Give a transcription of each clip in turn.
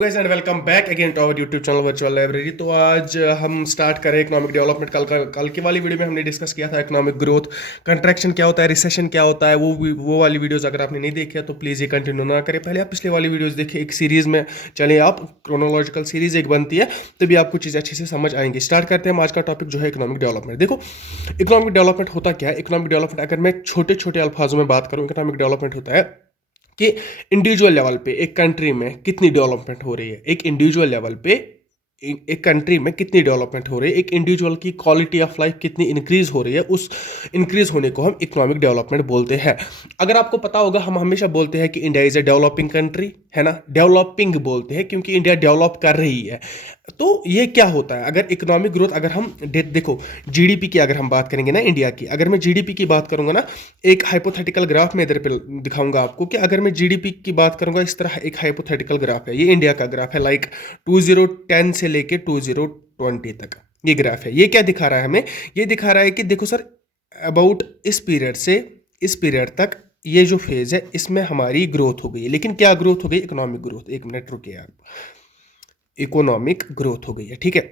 Guys and welcome back again to our YouTube channel virtual library. तो आज हम start करें इकोनॉमिक डेवलपमेंट। कल की वाली वीडियो में हमने डिस्कस किया था इकोनॉमिक ग्रोथ, कंट्रैक्शन क्या होता है, रिसेशन क्या होता है। वो वाली वीडियोस अगर आपने नहीं देखी है तो प्लीज़ ये कंटिन्यू ना करें, पहले आप पिछले वाली वीडियोस देखिए। एक सीरीज़ में चले आप, क्रोनोलॉजिकल सीरीज एक बनती है, तभी आपको चीज़ें अच्छे से समझ आएंगी। स्टार्ट करते हैं हम आज का टॉपिक जो है इकोनॉमिक डेवलपमेंट। देखो इकोनॉमिक डेवलपमेंट होता क्या है। इकोनॉमिक डेवलपमेंट अगर मैं छोटे छोटे अल्फाजों में बात करूँ, इकोनॉमिक डेवलपमेंट होता है कि इंडिविजुअल लेवल पे एक कंट्री में कितनी डेवलपमेंट हो रही है, एक इंडिविजुअल लेवल पे एक कंट्री में कितनी डेवलपमेंट हो रही है, एक इंडिविजुअल की क्वालिटी ऑफ लाइफ कितनी इंक्रीज हो रही है, उस इंक्रीज होने को हम इकोनॉमिक डेवलपमेंट बोलते हैं। अगर आपको पता होगा, हम हमेशा बोलते हैं कि India is a developing country, है ना। डेवलपिंग बोलते हैं क्योंकि इंडिया डेवलप कर रही है। तो ये क्या होता है, अगर इकोनॉमिक ग्रोथ, अगर हम देखो जीडीपी की अगर हम बात करेंगे ना इंडिया की, अगर मैं जीडीपी की बात करूंगा ना, एक हाइपोथेटिकल ग्राफ में इधर पे दिखाऊंगा आपको कि अगर मैं जीडीपी की बात करूंगा, इस तरह एक हाइपोथेटिकल ग्राफ है, ये इंडिया का ग्राफ है, लाइक 2010 से लेके 2020 तक ये ग्राफ है। ये क्या दिखा रहा है हमें, ये दिखा रहा है कि देखो सर, अबाउट इस पीरियड से इस पीरियड तक ये जो फेज है इसमें हमारी ग्रोथ हो गई है। लेकिन क्या ग्रोथ हो गई, इकोनॉमिक ग्रोथ। एक मिनट रुकिए आप, इकोनॉमिक ग्रोथ हो गई है, ठीक है।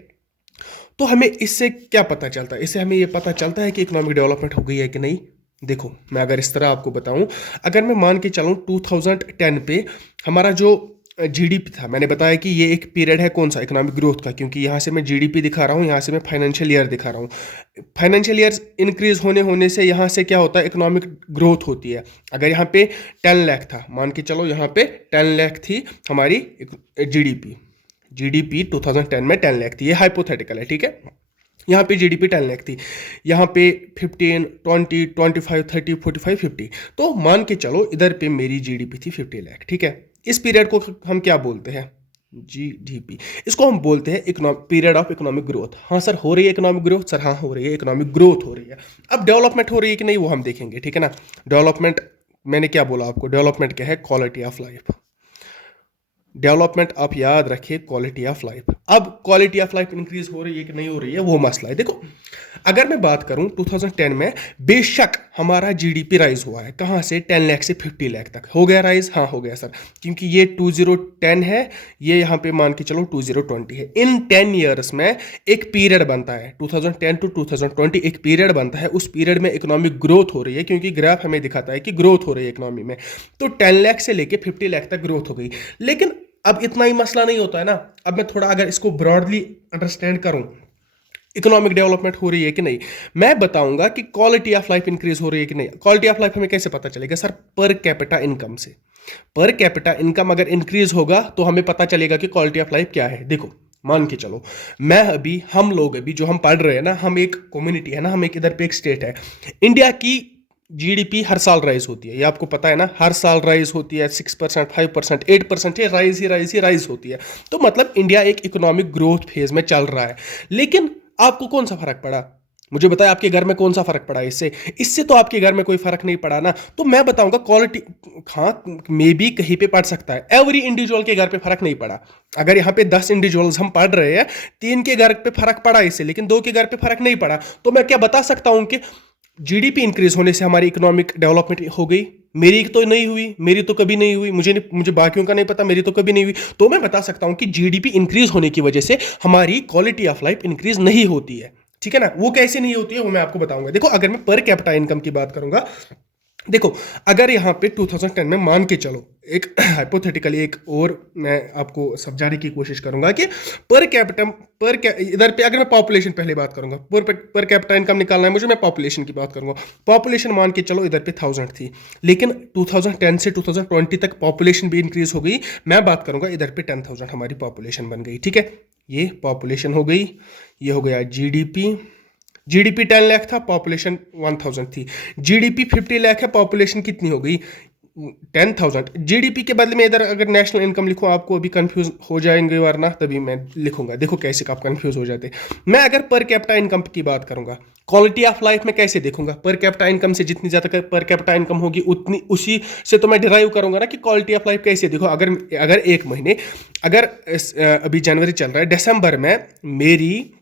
तो हमें इससे क्या पता चलता है, इससे हमें ये पता चलता है कि इकोनॉमिक डेवलपमेंट हो गई है कि नहीं। देखो मैं अगर इस तरह आपको बताऊं, अगर मैं मान के चलूं 2010 पे हमारा जो जीडीपी था, मैंने बताया कि ये एक पीरियड है कौन सा, इकोनॉमिक ग्रोथ का, क्योंकि यहाँ से मैं जीडीपी दिखा रहा हूँ, यहाँ से मैं फाइनेंशियल ईयर दिखा रहा हूँ। फाइनेंशियल ईयर इंक्रीज होने से यहाँ से क्या होता है, इकोनॉमिक ग्रोथ होती है। अगर यहाँ पे 10 लाख था, मान के चलो यहाँ पे 10 लाख थी हमारी जीडीपी 2010 में 10 लाख थी, ये हाइपोथेटिकल है, ठीक है। यहाँ पे जीडीपी 10 लाख थी, यहाँ पे 15, 20, 25, 30, 45, 50, तो मान के चलो इधर पे मेरी जीडीपी थी 50 लाख, ठीक है। इस पीरियड को हम क्या बोलते हैं, जीडीपी। इसको हम बोलते हैं economic period of economic growth. हाँ सर, हो रही है इकोनॉमिक ग्रोथ, सर हाँ हो रही है, इकोनॉमिक ग्रोथ हो रही है। अब डेवलपमेंट हो रही है कि नहीं वो हम देखेंगे, ठीक है ना। डेवलपमेंट, मैंने क्या बोला आपको, डेवलपमेंट क्या है, क्वालिटी ऑफ लाइफ। डेवलपमेंट आप याद रखिए, क्वालिटी ऑफ लाइफ। अब क्वालिटी ऑफ लाइफ इंक्रीज हो रही है कि नहीं हो रही है, वो मसला है। देखो अगर मैं बात करूं 2010 में, बेशक हमारा जीडीपी राइज हुआ है, कहां से, 10 लाख से 50 लाख तक हो गया राइज, हाँ हो गया सर, क्योंकि ये 2010 है, ये यहाँ पे मान के चलो 2020 है। इन 10 ईयर्स में एक पीरियड बनता है, 2010 टू 2020 एक पीरियड बनता है, उस पीरियड में इकोनॉमिक ग्रोथ हो रही है, क्योंकि ग्राफ हमें दिखाता है कि ग्रोथ हो रही है इकोनॉमी में। तो 10 लाख से लेके 50 लाख तक ग्रोथ हो गई। लेकिन अब इतना ही मसला नहीं होता है ना। अब मैं थोड़ा अगर इसको ब्रॉडली अंडरस्टैंड करूं, इकोनॉमिक डेवलपमेंट हो रही है कि नहीं, मैं बताऊंगा कि क्वालिटी ऑफ लाइफ इंक्रीज हो रही है कि नहीं। क्वालिटी ऑफ लाइफ हमें कैसे पता चलेगा सर, पर कैपिटा इनकम से। पर कैपिटा इनकम अगर इंक्रीज होगा तो हमें पता चलेगा कि क्वालिटी ऑफ लाइफ क्या है। देखो मान के चलो, मैं अभी, हम लोग अभी जो हम पढ़ रहे हैं ना, हम एक कम्युनिटी है ना, हम एक इधर पे एक स्टेट है। इंडिया की जीडीपी हर साल राइज होती है, ये आपको पता है ना, हर साल राइज होती है, 6%, 5%, 8%, ये राइज होती है। तो मतलब इंडिया एक इकोनॉमिक ग्रोथ फेज में चल रहा है। लेकिन आपको कौन सा फर्क पड़ा, मुझे बताया आपके घर में कौन सा फर्क पड़ा इससे, इससे तो आपके घर में कोई फर्क नहीं पड़ा ना। तो मैं बताऊंगा क्वालिटी, हाँ मे बी कहीं पे पड़ सकता है, एवरी इंडिविजुअल के घर पे फर्क नहीं पड़ा। अगर यहाँ पे 10 इंडिविजुअल्स हम पढ़ रहे हैं, 3 के घर पे फर्क पड़ा इससे, लेकिन 2 के घर पे फर्क नहीं पड़ा, तो मैं क्या बता सकता हूं कि जीडीपी इंक्रीज होने से हमारी इकोनॉमिक डेवलपमेंट हो गई। मेरी तो नहीं हुई, मेरी तो कभी नहीं हुई, मुझे बाकियों का नहीं पता, मेरी तो कभी नहीं हुई। तो मैं बता सकता हूं कि जीडीपी इंक्रीज होने की वजह से हमारी क्वालिटी ऑफ लाइफ इंक्रीज नहीं होती है, ठीक है ना। वो कैसे नहीं होती है वो मैं आपको बताऊंगा। देखो अगर मैं पर कैपिटा इनकम की बात करूंगा, देखो अगर यहाँ पे 2010 में मान के चलो, एक हाइपोथेटिकली एक और मैं आपको समझाने की कोशिश करूंगा कि इधर पे अगर मैं पॉपुलेशन पहले बात करूंगा, पर कैपिटा इनकम निकालना है मुझे, मैं पॉपुलेशन की बात करूंगा। पॉपुलेशन मान के चलो इधर पे 1000 थी, लेकिन 2010 से 2020 तक पॉपुलेशन भी इंक्रीज हो गई। मैं बात करूंगा इधर पे 10,000 हमारी पॉपुलेशन बन गई, ठीक है। ये पॉपुलेशन हो गई, ये हो गया जीडीपी। जीडीपी 10 लाख था, पॉपुलेशन 1000 थी। जीडीपी 50 लाख है, पॉपुलेशन कितनी हो गई, 10,000। जीडीपी के बदले में इधर अगर नेशनल इनकम लिखूं, आपको अभी कंफ्यूज हो जाएंगे, वरना तभी मैं लिखूंगा। देखो कैसे आप कंफ्यूज हो जाते। मैं अगर पर कैपिटा इनकम की बात करूंगा, क्वालिटी ऑफ लाइफ में कैसे देखूंगा, पर कैपिटा इनकम से जितनी ज्यादा पर कैपिटा इनकम होगी उतनी, उसी से तो मैं डिराइव करूंगा ना कि क्वालिटी ऑफ लाइफ कैसे देखो। अगर एक महीने, अगर अभी जनवरी चल रहा है, दिसंबर में मेरी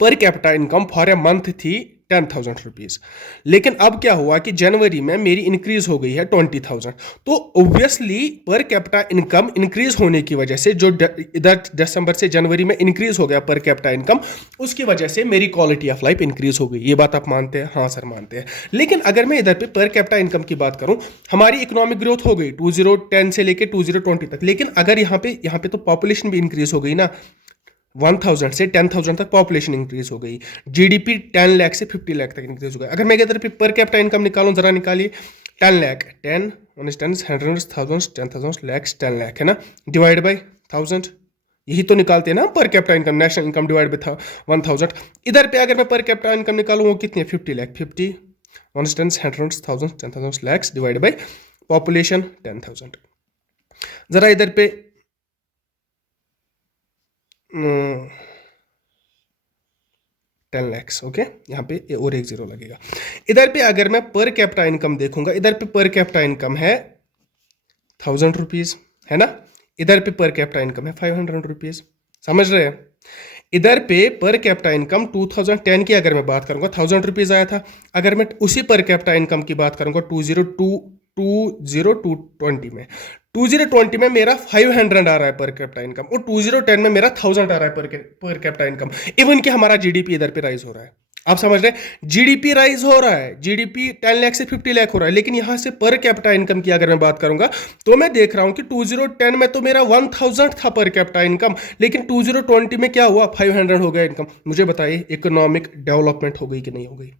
per capita income for a month थी 10,000 रुपीज़। लेकिन अब क्या हुआ कि जनवरी में मेरी इंक्रीज हो गई है 20,000। तो obviously per capita income increase होने की वजह से, जो इधर दिसंबर से जनवरी में इंक्रीज हो गया पर कैपिटा इनकम, उसकी वजह से मेरी क्वालिटी ऑफ लाइफ इंक्रीज हो गई। ये बात आप मानते हैं? हाँ सर मानते हैं। लेकिन अगर मैं इधर पे पर कैपिटा इनकम की बात करूं, हमारी इकोनॉमिक ग्रोथ हो गई 2010 से लेके 2020 तक, लेकिन अगर यहाँ पे तो पॉपुलेशन भी इंक्रीज हो गई ना, 1000 से 10,000 तक पॉपुलेशन इंक्रीज हो गई, जीडीपी 10 लाख से 50 लाख तक इंक्रीज हो गया। अगर मैं इधर पे पर कैपिटा इनकम निकालूं, जरा निकालिए, 10 लाख, 10 1 100 10,000 10,000 लैक्स 10 लाख है ना, डिवाइड बाय 1000, यही तो निकालते हैं ना per capita income, national income divide by 1000। इधर पे अगर मैं पर कैपिटा इनकम निकालूं, वो कितनी है? 50 lakh, 50 1 100 10,000 10,000 lakhs divide by population 10,000। जरा इधर पे 10 लैक्स, ओके, यहाँ पे और एक जीरो लगेगा। इधर पे अगर मैं पर कैपिटा इनकम देखूंगा, इधर पे पर कैपिटा इनकम है 1,000 रुपीज, है ना, इधर पे पर कैपिटा इनकम है 500 रुपीज। समझ रहे हैं? इधर पे पर कैपिटा इनकम 2010 की अगर मैं बात करूंगा 1,000 रुपीज आया था। अगर मैं उसी पर कैपिटा इनकम की बात करूंगा 2020 में, 2020 में मेरा 500 आ रहा है पर कैपिटा इनकम, और 2010 में मेरा 1,000 आ रहा है पर कैपिटा इनकम। इवन कि हमारा जीडीपी इधर पे राइज हो रहा है। आप समझ रहे हैं? जीडीपी राइज हो रहा है, जीडीपी 10 लाख से 50 लाख हो रहा है, लेकिन यहां से पर कैपिटा इनकम की अगर मैं बात करूंगा, तो मैं देख रहा हूं कि 2010 में तो मेरा 1,000 था पर कैपिटा इनकम, लेकिन 2020 में क्या हुआ? 500 हो गया इनकम। मुझे बताइए, इकोनॉमिक डेवलपमेंट हो गई कि नहीं हो गई?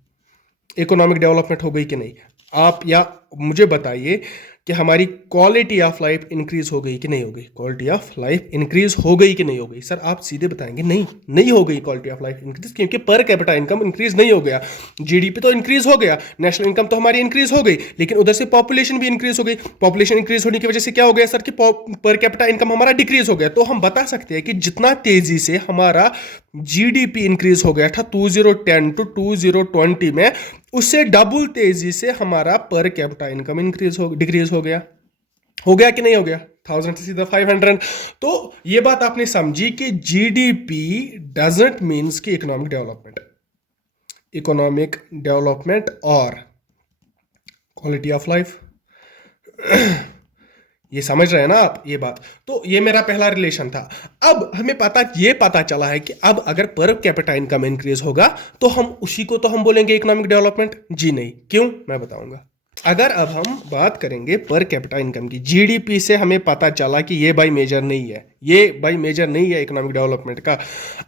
इकोनॉमिक डेवलपमेंट हो गई कि नहीं? आप या मुझे बताइए कि हमारी क्वालिटी ऑफ लाइफ इंक्रीज हो गई कि नहीं हो गई? क्वालिटी ऑफ लाइफ इंक्रीज हो गई कि नहीं हो गई? सर आप सीधे बताएंगे नहीं, नहीं हो गई क्वालिटी ऑफ लाइफ इंक्रीज, क्योंकि पर कैपिटा इनकम इंक्रीज नहीं हो गया। जीडीपी तो इंक्रीज हो गया, नेशनल इनकम तो हमारी इंक्रीज हो गई, लेकिन उधर से पॉपुलेशन भी इंक्रीज हो गई। पॉपुलेशन इंक्रीज होने की वजह से क्या हो गया सर? कि पर कैपिटा इनकम हमारा डिक्रीज हो गया। तो हम बता सकते हैं कि जितना तेजी से हमारा जीडीपी इंक्रीज हो गया था 2010 टू 2020 में, उससे डबल तेजी से हमारा पर कैपिटा इनकम डिक्रीज हो गया। हो गया कि नहीं हो गया? 1,000 से सीधा 500। तो ये बात आपने समझी कि जीडीपी डजंट मीन्स कि इकोनॉमिक डेवलपमेंट और क्वालिटी ऑफ लाइफ। ये समझ रहे हैं ना आप ये बात? तो ये मेरा पहला रिलेशन था। अब हमें पता चला है कि अब अगर पर कैपिटा इनकम इंक्रीज होगा तो हम उसी को तो हम बोलेंगे इकोनॉमिक डेवलपमेंट। जी नहीं, क्यों? मैं बताऊंगा। अगर अब हम बात करेंगे पर कैपिटा इनकम की, जीडीपी से हमें पता चला कि ये बाई मेजर नहीं है, ये बाई मेजर नहीं है इकोनॉमिक डेवलपमेंट का।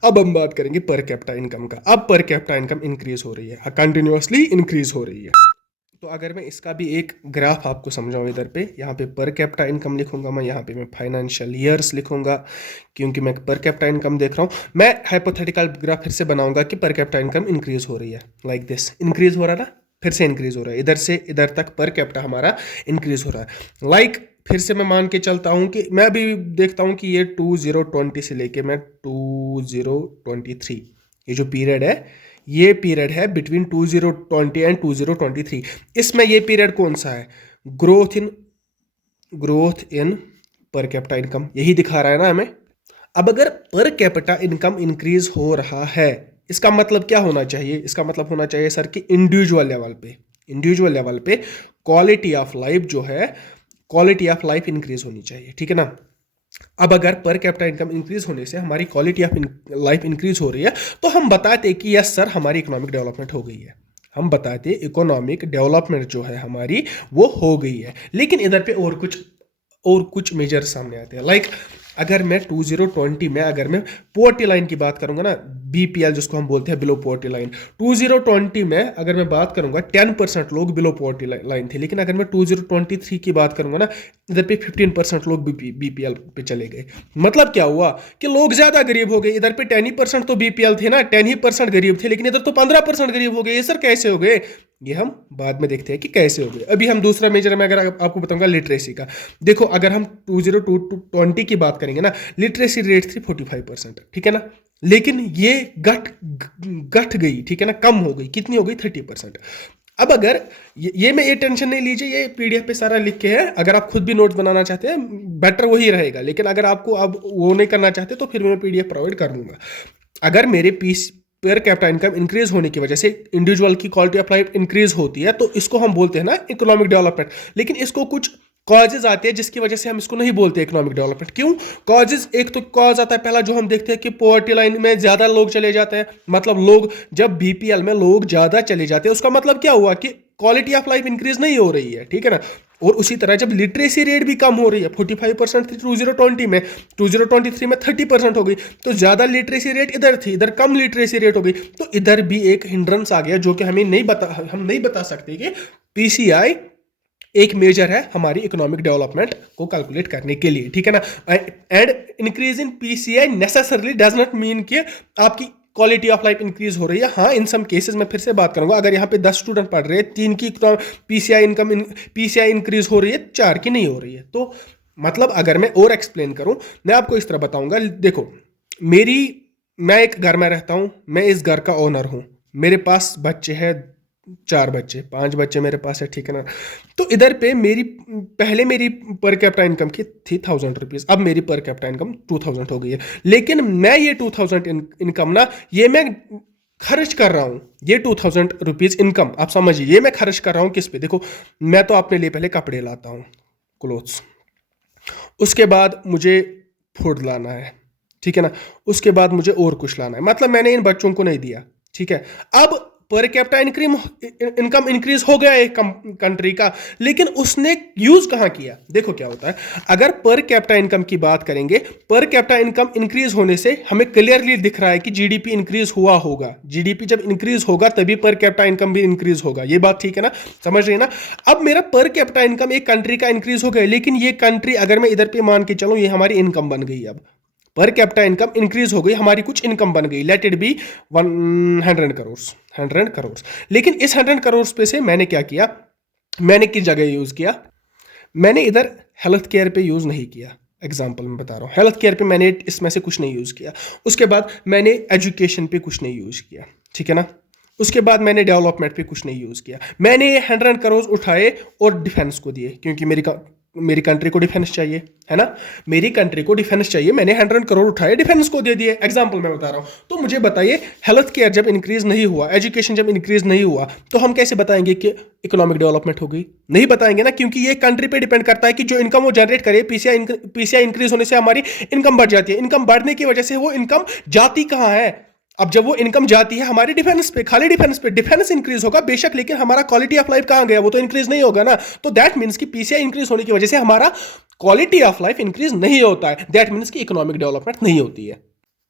अब हम बात करेंगे पर कैपिटा इनकम का। अब पर कैपिटा इनकम इंक्रीज हो रही है, कंटिन्यूअसली इंक्रीज हो रही है। तो अगर मैं इसका भी एक ग्राफ आपको समझाऊं, इधर पे यहाँ पे पर कैपिटा इनकम लिखूंगा मैं, यहाँ पे मैं फाइनेंशियल ईयर्स लिखूंगा, क्योंकि मैं पर कैपिटा इनकम देख रहा हूँ। मैं हाइपोथेटिकल ग्राफ फिर से बनाऊंगा कि पर कैपिटा इनकम इंक्रीज हो रही है, लाइक दिस। इंक्रीज हो रहा है ना, फिर से इंक्रीज हो रहा है, इधर से इधर तक पर कैपिटा हमारा इंक्रीज हो रहा है। लाइक फिर से मैं मान के चलता हूँ कि मैं अभी देखता हूँ कि ये 2020 से लेके मैं 2023, ये जो पीरियड है, ये पीरियड है बिटवीन 2020 एंड 2023। इसमें ये पीरियड कौन सा है? Growth in per capita income, यही दिखा रहा है ना हमें। अब अगर पर कैपिटा इनकम इंक्रीज हो रहा है, इसका मतलब क्या होना चाहिए? इसका मतलब होना चाहिए सर कि इंडिविजुअल लेवल पे क्वालिटी ऑफ लाइफ जो है, क्वालिटी ऑफ लाइफ इंक्रीज होनी चाहिए, ठीक है ना। अब अगर पर कैपिटा इनकम इंक्रीज होने से हमारी क्वालिटी ऑफ लाइफ इंक्रीज हो रही है, तो हम बताते कि यस सर हमारी इकोनॉमिक डेवलपमेंट हो गई है। हम बताते इकोनॉमिक डेवलपमेंट जो है हमारी वो हो गई है। लेकिन इधर पे और कुछ मेजर सामने आते हैं। लाइक अगर मैं 2020 में अगर मैं पोवर्टी लाइन की बात करूंगा ना, बीपीएल जिसको हम बोलते हैं, बिलो पोवर्टी लाइन, 2020 में अगर मैं बात करूंगा 10% लोग बिलो पोवर्टी लाइन थे। लेकिन अगर मैं 2023 की बात करूंगा ना, इधर पे 15% लोग बीपीएल पे चले गए। मतलब क्या हुआ कि लोग ज्यादा गरीब हो गए। इधर पे 10% तो बीपीएल थे ना, 10% गरीब थे, लेकिन इधर तो 15% गरीब हो गए। ये सर कैसे हो गए? ये हम बाद में देखते हैं कि कैसे हो गए। अभी हम दूसरा मेजर में अगर आपको बताऊंगा लिटरेसी का। देखो अगर हम 2020 की बात करेंगे ना, लिटरेसी रेट थी 45%, ठीक है ना, लेकिन ये घट गई, ठीक है ना, कम हो गई। कितनी हो गई? 30%। अब अगर ये में ये टेंशन नहीं लीजिए, ये पीडीएफ पे सारा लिख के है। अगर आप खुद भी नोट्स बनाना चाहते हैं बेटर वही रहेगा, लेकिन अगर आपको अब वो नहीं करना चाहते तो फिर मैं पीडीएफ प्रोवाइड कर दूंगा। अगर मेरे पर कैपिटा इनकम इंक्रीज होने की वजह से इंडिविजुअल की क्वालिटी ऑफ लाइफ इंक्रीज होती है, तो इसको हम बोलते हैं ना इकोनॉमिक डेवलपमेंट। लेकिन इसको कुछ कॉजेज आते हैं जिसकी वजह से हम इसको नहीं बोलते इकोनॉमिक डेवलपमेंट। क्यों कॉजेज? एक तो कॉज आता है पहला जो हम देखते हैं कि पॉवर्टी लाइन में ज्यादा लोग चले जाते हैं, मतलब लोग जब बीपीएल में लोग ज्यादा चले जाते हैं उसका मतलब क्या हुआ कि क्वालिटी ऑफ लाइफ इंक्रीज नहीं हो रही है, ठीक है ना। और उसी तरह जब लिटरेसी रेट भी कम हो रही है, 45% थी 2020 में, 2023 में 30% हो गई, तो ज्यादा लिटरेसी रेट इधर थी, इधर कम लिटरेसी रेट हो गई, तो इधर भी एक हिंड्रेंस आ गया जो कि हम नहीं बता सकते कि पीसीआई एक मेजर है हमारी इकोनॉमिक डेवलपमेंट को कैलकुलेट करने के लिए, ठीक है ना। And increase in PCI necessarily does not mean कि आपकी क्वालिटी ऑफ लाइफ इंक्रीज हो रही है। हाँ, इन सम केसेस में फिर से बात करूंगा, अगर यहाँ पे 10 स्टूडेंट पढ़ रहे हैं, 3 की पीसीआई इंक्रीज हो रही है, 4 की नहीं हो रही है। तो मतलब अगर मैं और एक्सप्लेन करूं, मैं आपको इस तरह बताऊंगा। देखो, मैं एक घर में रहता हूं, मैं इस घर का ओनर हूं, मेरे पास बच्चे हैं 4 बच्चे, 5 बच्चे मेरे पास है, ठीक है ना। तो इधर पे पहले मेरी पर कैपिटा इनकम की थी 1000 रुपीज़, अब मेरी पर कैपिटा इनकम 2000 हो गई है। लेकिन मैं ये 2000 इनकम ना, ये मैं खर्च कर रहा हूँ, ये 2000 रुपीज़ इनकम आप समझिए, ये मैं खर्च कर रहा हूँ किस पे? देखो, मैं तो अपने लिए पहले कपड़े लाता हूँ, क्लोथ्स, उसके बाद मुझे फूड लाना है, ठीक है ना, उसके बाद मुझे और कुछ लाना है, मतलब मैंने इन बच्चों को नहीं दिया, ठीक है। अब पर कैपिटा इनकम इंक्रीज हो गया एक कंट्री का, लेकिन उसने यूज कहां किया? देखो क्या होता है, अगर पर कैपिटा इनकम की बात करेंगे, पर कैपिटा इनकम इंक्रीज होने से हमें क्लियरली दिख रहा है कि जीडीपी इंक्रीज हुआ होगा। जीडीपी जब इंक्रीज होगा तभी पर कैपिटा इनकम भी इंक्रीज होगा, ये बात ठीक है ना, समझ रहे हैं ना। अब मेरा पर कैपिटा इनकम एक कंट्री का इंक्रीज हो गया, लेकिन ये कंट्री अगर मैं इधर पे मान के चलूं, ये हमारी इनकम बन गई। अब पर कैपिटा इनकम इंक्रीज हो गई, हमारी कुछ इनकम बन गई, लेट इट बी 100 करोड़। लेकिन इस 100 करोड़ पे से मैंने क्या किया, मैंने किस जगह यूज किया? मैंने इधर हेल्थ केयर पे यूज नहीं किया, एग्जाम्पल में बता रहा हूँ, हेल्थ केयर पे मैंने इसमें से कुछ नहीं यूज किया। उसके बाद मैंने एजुकेशन पे कुछ नहीं यूज किया, ठीक है ना। उसके बाद मैंने डेवलपमेंट पे कुछ नहीं यूज किया। मैंने ये 100 करोड़ उठाए और डिफेंस को दिए, क्योंकि मेरी कंट्री को डिफेंस चाहिए, है ना, मेरी कंट्री को डिफेंस चाहिए, मैंने 100 करोड़ उठाए, डिफेंस को दे दिए, एग्जांपल मैं बता रहा हूं। तो मुझे बताइए, हेल्थ केयर जब इंक्रीज नहीं हुआ, एजुकेशन जब इंक्रीज नहीं हुआ, तो हम कैसे बताएंगे कि इकोनॉमिक डेवलपमेंट हो गई? नहीं बताएंगे ना, क्योंकि ये कंट्री पे डिपेंड करता है कि जो इनकम वो जनरेट करे, पीसीआई इंक्रीज होने से हमारी इनकम बढ़ जाती है, इनकम बढ़ने की वजह से वो इनकम जाती कहां है? अब जब वो इनकम जाती है हमारी डिफेंस पे, खाली डिफेंस पे, डिफेंस इंक्रीज होगा बेशक, लेकिन हमारा क्वालिटी ऑफ लाइफ कहां गया? वो तो इंक्रीज नहीं होगा ना। तो दैट मींस कि पीसीआई इंक्रीज होने की वजह से हमारा क्वालिटी ऑफ लाइफ इंक्रीज नहीं होता है, दैट मींस कि इकोनॉमिक डेवलपमेंट नहीं होती है।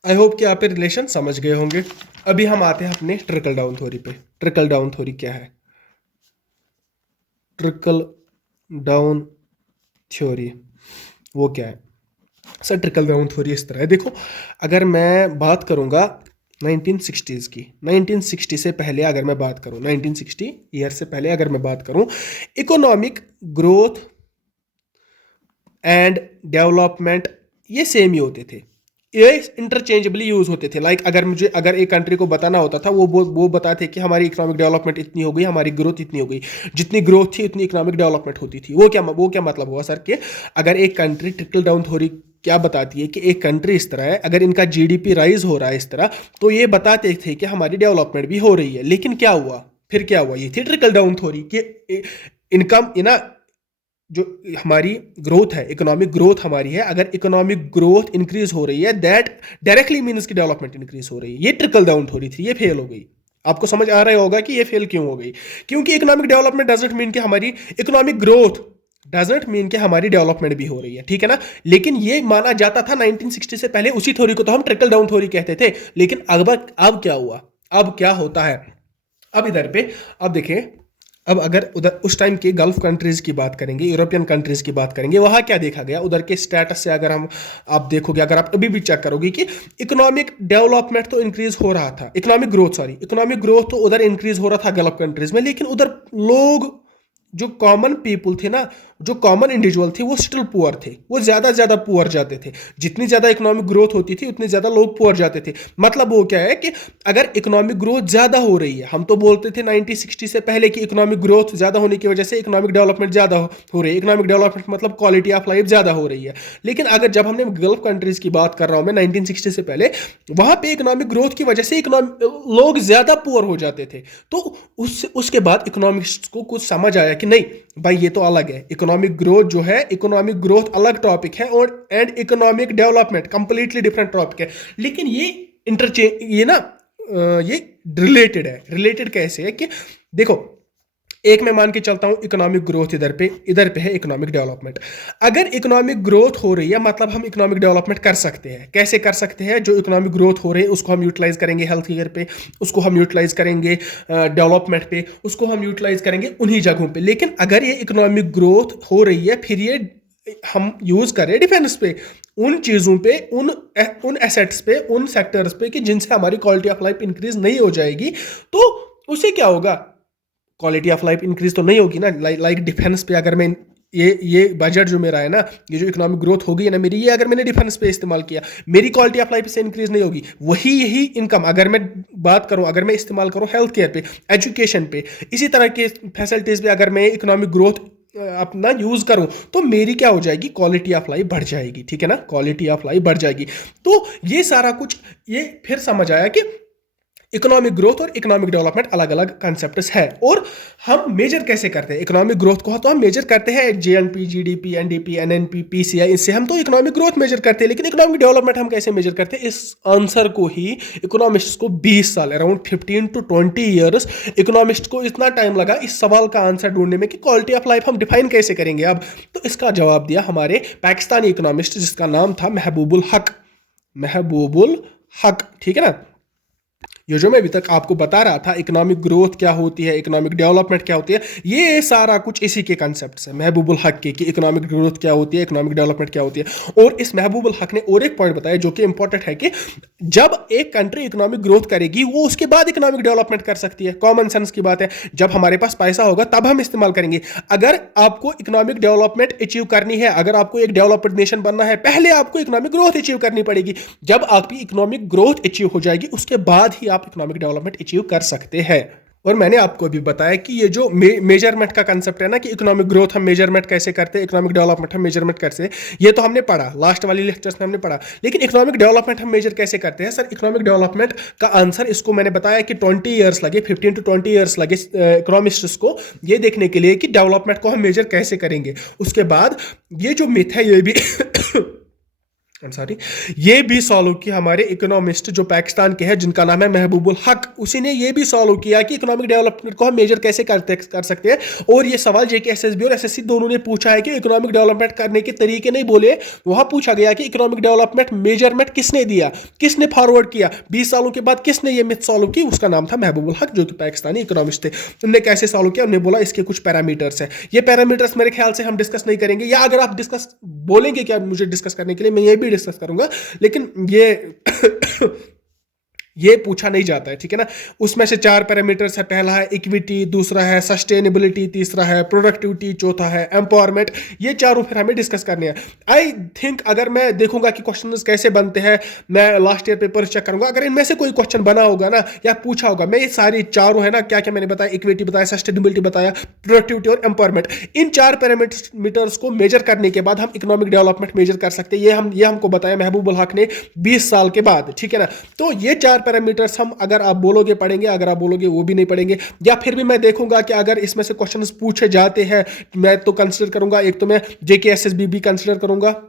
आई होप कि आप रिलेशन समझ गए होंगे। अभी हम आते हैं अपने ट्रिकल डाउन थ्योरी पे। ट्रिकल डाउन थ्योरी क्या है? ट्रिकल डाउन थ्योरी वो क्या है सर? ट्रिकल डाउन थ्योरी इस तरह है, देखो, अगर मैं बात करूंगा 1960s की, 1960 से पहले अगर मैं बात करूं, 1960 ईयर से पहले अगर मैं बात करूं, इकोनॉमिक ग्रोथ एंड डेवलपमेंट ये सेम ही होते थे, ये इंटरचेंजेबली यूज होते थे। लाइक अगर एक कंट्री को बताना होता था, वो बताते कि हमारी इकोनॉमिक डेवलपमेंट इतनी हो गई, हमारी ग्रोथ इतनी हो गई, जितनी ग्रोथ थी उतनी इकोनॉमिक डेवलपमेंट होती थी। वो क्या मतलब हुआ सर कि अगर एक कंट्री, ट्रिकल डाउन थ्योरी क्या बताती है कि एक कंट्री इस तरह है, अगर इनका जीडीपी राइज हो रहा है इस तरह, तो ये बताते थे कि हमारी डेवलपमेंट भी हो रही है। लेकिन क्या हुआ? फिर क्या हुआ? ये थी ट्रिकल डाउन थ्योरी कि इनकम ना, जो हमारी ग्रोथ है, इकोनॉमिक ग्रोथ हमारी है, अगर इकोनॉमिक ग्रोथ इंक्रीज हो रही है, दैट डायरेक्टली मीन्स की डेवलपमेंट इंक्रीज हो रही है। ये ट्रिकल डाउन थ्योरी थी, ये फेल हो गई। आपको समझ आ रहा होगा कि ये फेल क्यों हो गई? क्योंकि इकोनॉमिक डेवलपमेंट डजंट मीन कि हमारी इकोनॉमिक ग्रोथ डजंट मीन कि हमारी डेवलपमेंट भी हो रही है, ठीक है ना। लेकिन ये माना जाता था 1960 से पहले, उसी थ्योरी को तो हम ट्रिकल डाउन थ्योरी कहते थे। लेकिन अब क्या हुआ? अब क्या होता है? अब इधर पे अब देखें, अब अगर उधर उस टाइम के गल्फ कंट्रीज की बात करेंगे, यूरोपियन कंट्रीज की बात करेंगे, वहां क्या देखा गया? उधर के स्टेटस से अगर आप देखोगे, अगर आप अभी भी चेक करोगे कि इकोनॉमिक डेवलपमेंट तो इंक्रीज हो रहा था, इकोनॉमिक ग्रोथ तो उधर इंक्रीज हो रहा था गल्फ कंट्रीज में, लेकिन उधर लोग जो कॉमन पीपल थे ना, जो कॉमन इंडिविजुअल थे, वो स्टिल पुअर थे, वो ज़्यादा पुअर जाते थे। जितनी ज़्यादा इकोनॉमिक ग्रोथ होती थी उतने ज़्यादा लोग पुअर जाते थे। मतलब वो क्या है कि अगर इकोनॉमिक ग्रोथ ज़्यादा हो रही है, हम तो बोलते थे 1960 से पहले कि इकोनॉमिक ग्रोथ ज़्यादा होने की वजह से इकोनॉमिक डेवलपमेंट ज़्यादा हो रही है, इकोनॉमिक डेवलपमेंट मतलब क्वालिटी ऑफ लाइफ ज़्यादा हो रही है। लेकिन अगर जब हमने गल्फ कंट्रीज़ की बात कर रहा हूँ मैं 1960 से पहले, वहाँ पे इकोनॉमिक ग्रोथ की वजह से लोग ज़्यादा पुअर हो जाते थे। तो उसके बाद इकोनॉमिक्स को कुछ समझ आया कि नहीं भाई ये तो अलग है, इकोनॉमिक ग्रोथ जो है, इकोनॉमिक ग्रोथ अलग टॉपिक है और and economic development completely different topic है। लेकिन ये ये ना ये रिलेटेड है। रिलेटेड कैसे है कि देखो, एक मैं मान के चलता हूं इकोनॉमिक ग्रोथ इधर पे है इकोनॉमिक डेवलपमेंट। अगर इकोनॉमिक ग्रोथ हो रही है मतलब हम इकोनॉमिक डेवलपमेंट कर सकते हैं। कैसे कर सकते हैं? जो इकोनॉमिक ग्रोथ हो रही है उसको हम यूटिलाइज करेंगे हेल्थ केयर पे, उसको हम यूटिलाइज करेंगे डेवलपमेंट पे, उसको हम यूटिलाइज करेंगे उन्हीं जगहों पे। लेकिन अगर ये इकोनॉमिक ग्रोथ हो रही है फिर ये हम यूज करें डिफेंस पे, उन चीज़ों पे, उन एसेट्स पे, उन सेक्टर्स पे कि जिनसे हमारी क्वालिटी ऑफ लाइफ इंक्रीज नहीं हो जाएगी, तो उसे क्या होगा? क्वालिटी ऑफ लाइफ इंक्रीज तो नहीं होगी ना। लाइक डिफेंस पे अगर मैं ये बजट जो मेरा है ना, ये जो इकोनॉमिक ग्रोथ होगी ना मेरी, ये अगर मैंने डिफेंस पे इस्तेमाल किया, मेरी क्वालिटी ऑफ लाइफ से इंक्रीज नहीं होगी। यही इनकम अगर मैं बात करूं, अगर मैं इस्तेमाल करूं हेल्थ केयर पे, एजुकेशन पे, इसी तरह के फैसिलिटीज पे अगर मैं इकोनॉमिक ग्रोथ अपना यूज करूं, तो मेरी क्या हो जाएगी? क्वालिटी ऑफ लाइफ बढ़ जाएगी। ठीक है ना, क्वालिटी ऑफ लाइफ बढ़ जाएगी। तो ये सारा कुछ ये फिर समझ आया कि इकोनॉमिक ग्रोथ और इकोनॉमिक डेवलपमेंट अलग अलग कॉन्सेप्ट्स है। और हम मेजर कैसे करते हैं इकोनॉमिक ग्रोथ को? तो हम मेजर करते हैं GNP, GDP, NDP, NNP, PCI, इससे हम तो इकोनॉमिक ग्रोथ मेजर करते हैं। लेकिन इकोनॉमिक डेवलपमेंट हम कैसे मेजर करते हैं? इस आंसर को ही इकोनॉमिस्ट को 20 साल, अराउंड 15 to 20 ईयर्स इकोनॉमिस्ट को इतना टाइम लगा इस सवाल का आंसर ढूंढने में कि क्वालिटी ऑफ लाइफ हम डिफाइन कैसे करेंगे अब। तो इसका जवाब दिया हमारे पाकिस्तानी इकोनॉमिस्ट जिसका नाम था महबूबुल हक। महबूबुल हक, ठीक है ना। ये जो मैं अभी तक आपको बता रहा था, इकोनॉमिक ग्रोथ क्या होती है, इकोनॉमिक डेवलपमेंट क्या होती है, ये सारा कुछ इसी के कॉन्सेप्ट्स है महबूबुल हक के, कि इकोनॉमिक ग्रोथ क्या होती है, इकोनॉमिक डेवलपमेंट क्या होती है। और इस महबूबुल हक ने और एक पॉइंट बताया जो कि इंपॉर्टेंट है कि जब एक कंट्री इकोनॉमिक ग्रोथ करेगी वो उसके बाद इकोनॉमिक डेवलपमेंट कर सकती है। कॉमन सेंस की बात है, जब हमारे पास पैसा होगा तब हम इस्तेमाल करेंगे। अगर आपको इकोनॉमिक डेवलपमेंट अचीव करनी है, अगर आपको एक डेवलप्ड नेशन बनना है, पहले आपको इकोनॉमिक ग्रोथ अचीव करनी पड़ेगी। जब आपकी इकोनॉमिक ग्रोथ अचीव हो जाएगी उसके बाद ही आप इकोनॉमिक डेवलपमेंट अचीव कर सकते हैं। और मैंने आपको भी बताया कि ये जो मेजरमेंट का कंसेप्ट है ना, कि इकोनॉमिक ग्रोथ हम मेजरमेंट कैसे करते हैं, इकोनॉमिक डेवलपमेंट हम मेजरमेंट कैसे, ये तो हमने पढ़ा लास्ट वाली लेक्चर्स में हमने पढ़ा। लेकिन इकोनॉमिक डेवलपमेंट हम मेजर कैसे करते हैं? सर इकोनॉमिक डेवलपमेंट का आंसर, इसको मैंने बताया कि 20 ईयर्स लगे, 15 to 20 ईयर्स लगे इकोनॉमिस्ट्स को ये देखने के लिए कि डेवलपमेंट को हम मेजर कैसे करेंगे। उसके बाद ये जो मिथ है ये भी ये भी सॉल्व किया हमारे इकोनॉमिस्ट जो पाकिस्तान के हैं जिनका नाम है महबूबुल हक। उसी ने ये भी सॉल्व किया कि इकोनॉमिक डेवलपमेंट को हम मेजर कैसे कर सकते हैं। और ये सवाल जेके एसएसबी और एसएससी दोनों ने पूछा है कि इकोनॉमिक डेवलपमेंट करने के तरीके नहीं बोले, वहां पूछा गया कि इकोनॉमिक डेवलपमेंट मेजरमेंट किसने दिया, किसने फॉरवर्ड किया, 20 सालों के बाद किसने ये मिथ सॉल्व की? उसका नाम था महबूबुल हक जो कि पाकिस्तानी इकोनॉमिस्ट थे। उन्होंने कैसे सॉल्व किया? उन्होंने बोला इसके कुछ पैरामीटर्स है। ये पैरामीटर्स मेरे ख्याल से हम डिस्कस नहीं करेंगे, या अगर आप डिस्कस बोलेंगे क्या मुझे डिस्कस करने के लिए, मैं ये भी डिस्कस करूंगा, लेकिन ये पूछा नहीं जाता है। ठीक है ना। उसमें से 4 पैरामीटर्स है। पहला है इक्विटी, दूसरा है सस्टेनेबिलिटी, तीसरा है प्रोडक्टिविटी, चौथा है एम्पावरमेंट। ये चारों फिर हमें डिस्कस करने हैं। आई थिंक अगर मैं देखूंगा कि क्वेश्चंस कैसे बनते हैं, मैं लास्ट ईयर पेपर चेक करूंगा, अगर इनमें से कोई क्वेश्चन बना होगा ना या पूछा होगा, मैं ये सारी चारों है ना, क्या क्या मैंने बताया, इक्विटी बताया, सस्टेनेबिलिटी बताया, प्रोडक्टिविटी और एम्पावरमेंट, इन 4 पैरामीटर्स को मेजर करने के बाद हम इकोनॉमिक डेवलपमेंट मेजर कर सकते हैं। ये हमको बताया महबूबुल हक ने 20 साल के बाद। ठीक है ना। तो ये 4 पैरामीटर्स हम, अगर आप बोलोगे पढ़ेंगे, अगर आप बोलोगे वो भी नहीं पढ़ेंगे, या फिर भी मैं देखूंगा कि अगर इसमें से क्वेश्चंस पूछे जाते हैं मैं तो कंसीडर करूंगा। एक तो मैं जेके एसएसबी भी कंसीडर करूंगा,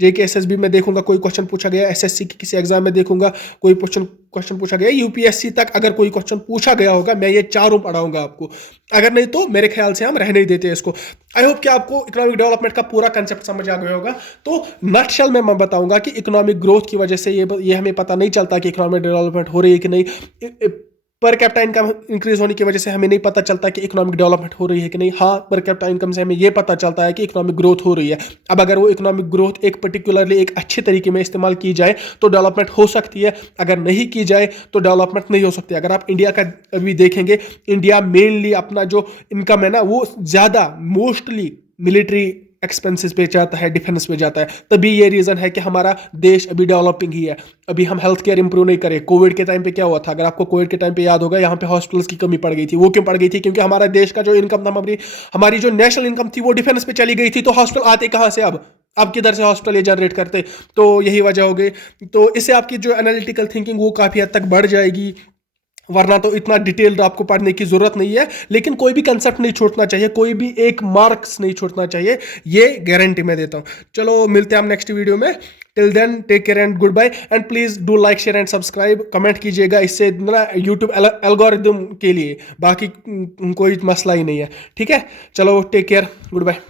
जेके एसएसबी में देखूंगा कोई क्वेश्चन पूछा गया, एसएससी की किसी एग्जाम में देखूंगा कोई क्वेश्चन पूछा गया, यूपीएससी तक अगर कोई क्वेश्चन पूछा गया होगा मैं ये चारों पढ़ाऊंगा आपको। अगर नहीं तो मेरे ख्याल से हम रहने ही देते हैं इसको। आई होप कि आपको इकोनॉमिक डेवलपमेंट का पूरा कंसेप्ट समझ आ गया होगा। तो नटशेल में मैं बताऊंगा कि इकोनॉमिक ग्रोथ की वजह से ये हमें पता नहीं चलता कि इकोनॉमिक डेवलपमेंट हो रही है कि नहीं। पर कैपिटा इनकम इंक्रीज होने की वजह से हमें नहीं पता चलता कि इकोनॉमिक डेवलपमेंट हो रही है कि नहीं। हाँ, पर कैपिटा इनकम से हमें ये पता चलता है कि इकोनॉमिक ग्रोथ हो रही है। अब अगर वो इकोनॉमिक ग्रोथ एक पर्टिकुलरली एक अच्छे तरीके में इस्तेमाल की जाए तो डेवलपमेंट हो सकती है, अगर नहीं की जाए तो डेवलपमेंट नहीं हो सकती। अगर आप इंडिया का अभी देखेंगे, इंडिया मेनली अपना जो इनकम है ना वो ज़्यादा मोस्टली मिलिट्री एक्सपेंसेस पे जाता है, डिफेंस पे जाता है। तभी ये रीज़न है कि हमारा देश अभी डेवलपिंग ही है। अभी हम हेल्थ केयर इंप्रूव नहीं करें। कोविड के टाइम पे क्या हुआ था, अगर आपको कोविड के टाइम पे याद होगा, यहाँ पे हॉस्पिटल्स की कमी पड़ गई थी। वो क्यों पड़ गई थी? क्योंकि हमारा देश का जो इनकम था, हमारी जो नेशनल इनकम थी वो डिफेंस पे चली गई थी। तो हॉस्पिटल आते कहाँ से? अब किधर से हॉस्पिटल ये जनरेट करते? तो यही वजह हो गई। तो इससे आपकी जो एनालिटिकल थिंकिंग वो काफ़ी हद तक बढ़ जाएगी, वरना तो इतना डिटेल्ड आपको पढ़ने की जरूरत नहीं है। लेकिन कोई भी कंसेप्ट नहीं छोड़ना चाहिए, कोई भी एक मार्क्स नहीं छोड़ना चाहिए, ये गारंटी मैं देता हूँ। चलो मिलते हैं हम नेक्स्ट वीडियो में। Till then take care and goodbye, and please do like share and subscribe. Comment कीजिएगा, इससे ना यूट्यूब एल्गोरिदम के लिए, बाकी कोई मसला ही नहीं है। ठीक है, चलो टेक केयर, गुड बाय।